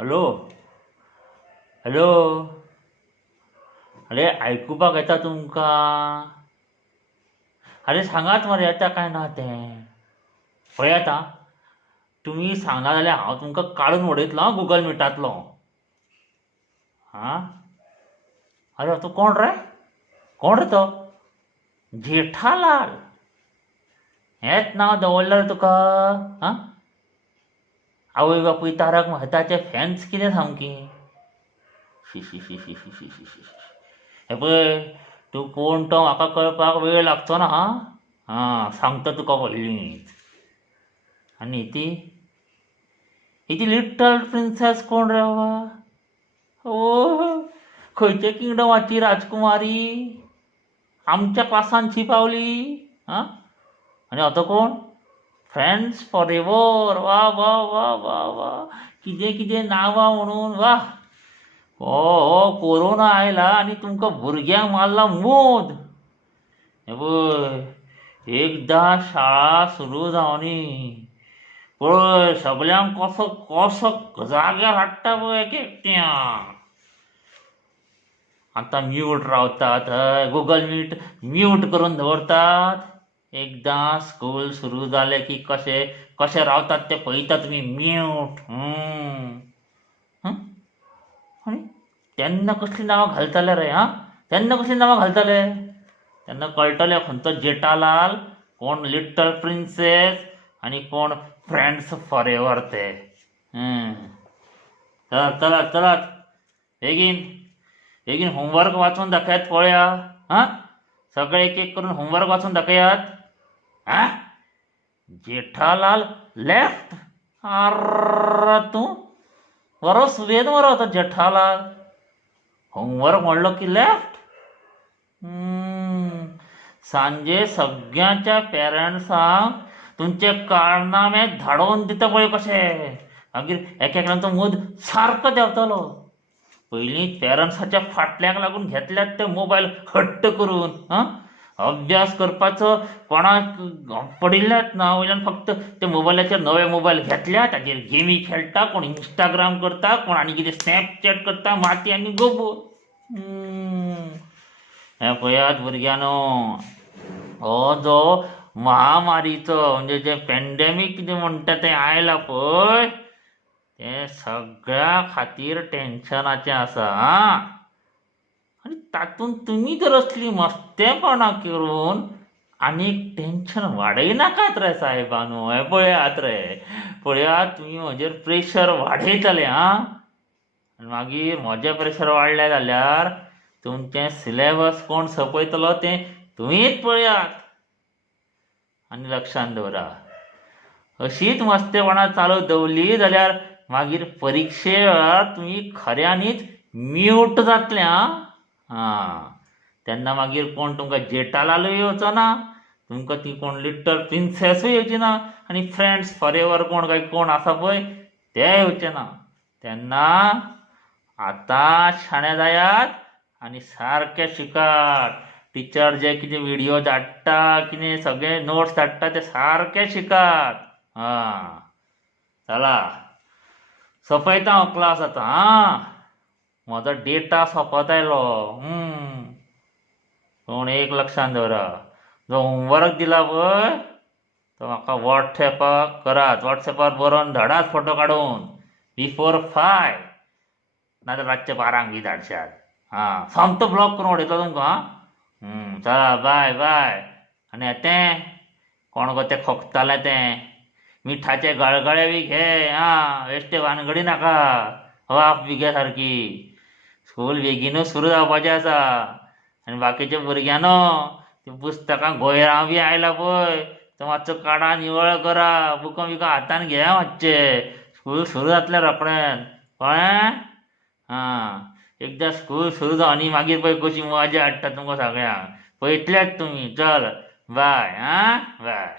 Hello. Hello. अरे आयकुपाक येता तुमका? अरे सांगात मरे येता काय ना तें. पळयात आं, तुमी सांगना जाल्यार हांव तुमकां काडून उडयतलो आं गुगल मिटांतलो. हां. अरे तो कोण रे? कोण रे तो? जेठालाल. हेंच नांव दवरलें रे तुका? आं. आवय बापूय तारक मेहताचे फॅन्स कितें सामकी. शी शी शी शी शी शी शी शी. हे पळय, तूं कोण तो म्हाका कळपाक वेळ लागचो ना आं. हां, सांगता तुका व्हडलींच. आनी ही ती लिटल प्रिन्सेस कोण रे बाबा? ओ, खंयचे किंगडमाची राजकुमारी? आमच्या क्लासांत पावली आं. आनी हो तो कोण? Friends for ever. वा वा वा वा वा. कितें कितें नांवां म्हणून वा. हो कोरोना आयला आनी तुमकां भुरग्यांक मारला मोद. हे पळय, एकदां शाळा सुरू जावनी पळय सगल्यांक कसो कसो जाग्यार हाडटा पळय एक एकट्याक. आतां म्यूट रावतात हय, गुगल मीट म्यूट करून दवरतात. एकदां स्कूल सुरू जालें की कशे कशे रावतात ते पळयता तुमी. म्यूट. आनी तेन्ना कसलीं नांवां घालताले रे आं. तेन्ना कसलीं नांवां घालताले. तेन्ना कळटलें खंयचो जेठालाल, कोण लिटल प्रिन्सेस आनी कोण फ्रेंड्स फॉर एवर ते. चलात चलात चलात, बेगीन बेगीन होमवर्क वाचून दाखयात पळोवया. हां, सगळे एक एक करून होमवर्क वाचून दाखयात. आं, जेठालाल लेफ्ट. आर्र तूं बरो सुबेज मरो तो जेठालाल. होमवर्क म्हणलो की लेफ्ट. सांजे सगळ्यांच्या पेरंट्सांक तुमचे कारनामे धाडोवन दिता पळय कशे. मागीर एक एकल्यांचो मूद सारको देंवतलो. पयलीं पेरंट्साच्या फाटल्याक लागून घेतल्यात ते मोबायल हट्ट करून. आं, अभ्यास करपाचो कोणाक पडिल्ल्यात ना, वयल्यान फक्त ते मोबायलाचेर नवे मोबायल घेतल्या, ताचेर गेमी खेळटा, कोण इंस्टाग्राम करता, कोण आनी कितें स्नॅपचॅट करता, माती आनी गोबो. हे पळयात भुरग्यानो, हो जो महामारीचो म्हणजे जे पॅन्डेमीक कितें म्हणटा तें आयलां पळय, तें सगळ्या खातीर टेन्शनाचें आसा आं. आनी तातूंत तुमी जर असलीं मस्तेपणां करून आनीक टेन्शन वाडयनाकात रे सायबानो. हे पळयात रे, पळयात तुमी म्हजेर प्रेशर वाडयतले आं. आनी मागीर म्हजें प्रेशर वाडलें जाल्यार तुमचें सिलेबस कोण सोंपयतलो तें तुमीच पळयात. आनी लक्षांत दवरा, अशींच मस्तेपणां चालू दवरलीं जाल्यार मागीर परिक्षे वेळार तुमी खऱ्यांनीच म्यूट जातले आं. हां, तेन्ना मागीर कोण तुमकां जेठालालूय येवचो ना, तुमकां ती कोण लिटल प्रिन्सेसूय येवची ना, आनी फ्रेंड्स फॉर एवर कोण काय कोण आसा पळय ते येवचे ना. तेन्ना आतां शाणे जायात आनी सारके शिकात. टिचर जे कितें व्हिडिओ धाडटा, कितें सगळे नोट्स धाडटा ते सारके शिकात. हां, चला सोंपयता हांव क्लास आतां आं. म्हजो डेटा सोंपत आयलो. पूण एक लक्षांत दवरा, जो होमवर्क दिला पळय तो म्हाका वॉट्सॅपाक करात. वॉट्सॅपार बरोवन धाडात फोटो काडून बिफोर 5, नाजाल्यार रातचे 12 बी धाडशात. हां, सोमतो ब्लॉक करून उडयतलो तुमकां आं. चला बाय बाय. आनी तें कोण गो तें खोकतालें तें, मिठाचे गळगळे बी घे आं. बेश्टे भानगडी नाका, वाफ बी घे सारकी. स्कूल बेगीनूच सुरू जावपाचें आसा. आनी बाकीचे भुरग्यानो, तीं पुस्तकां गोंयरां बी आयलां पळय, तो मातसो काडा, निवळ करा. बुकां बिकां हातान घेया मातशे. स्कूल सुरू जातलें रोखडेंच, कळ्ळें. हां, एकदां स्कूल सुरू जावनी मागीर पळय कशी मजा हाडटा तुमकां सगळ्यांक पळयतलेच तुमी. चल बाय आं, बाय.